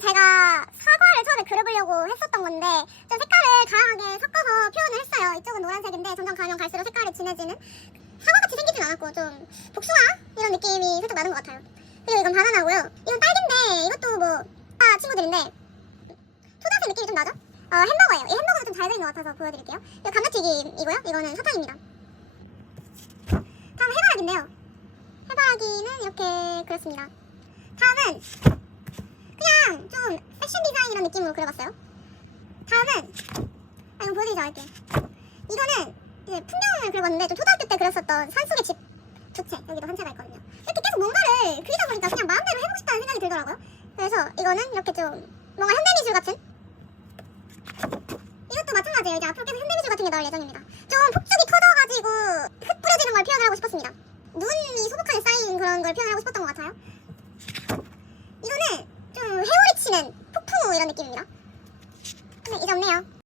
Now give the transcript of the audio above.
제가 사과를 처음에 그려보려고 했었던 건데 좀 색깔을 다양하게 섞어서 표현을 했어요. 이쪽은 노란색인데 점점 가면 갈수록 색깔이 진해지는 사과같이 생기진 않았고 좀 복숭아 이런 느낌이 살짝 나는 것 같아요. 그리고 이건 바나나고요. 이건 딸기인데 이것도 뭐 아, 친구들인데 초등학생 느낌이 좀 나죠? 어, 햄버거예요. 이 햄버거가 좀잘된것 같아서 보여드릴게요. 이거 감자튀김이고요. 이거는 사탕입니다. 다음 해바라기인데요. 해바라기는 이렇게 그렸습니다. 다음은 패션 디자인 이런 느낌으로 그려봤어요. 다음은 아 이거 보여드리지 않을게요. 이거는 이제 풍경을 그려봤는데 좀 초등학교 때 그렸었던 산속의 집 두 채 여기도 한 채가 있거든요. 이렇게 계속 뭔가를 그리다 보니까 그냥 마음대로 해보고 싶다는 생각이 들더라고요. 그래서 이거는 이렇게 좀 뭔가 현대미술 같은 이것도 마찬가지예요. 이제 앞으로 계속 현대미술 같은 게 나올 예정입니다. 좀 폭죽이 터져가지고 흙 뿌려지는 걸 표현을 하고 싶었습니다. 눈이 소복하게 쌓인 그런 걸 표현하고 싶었던 것 같아요. 이런 느낌입니다. 네, 이제 없네요.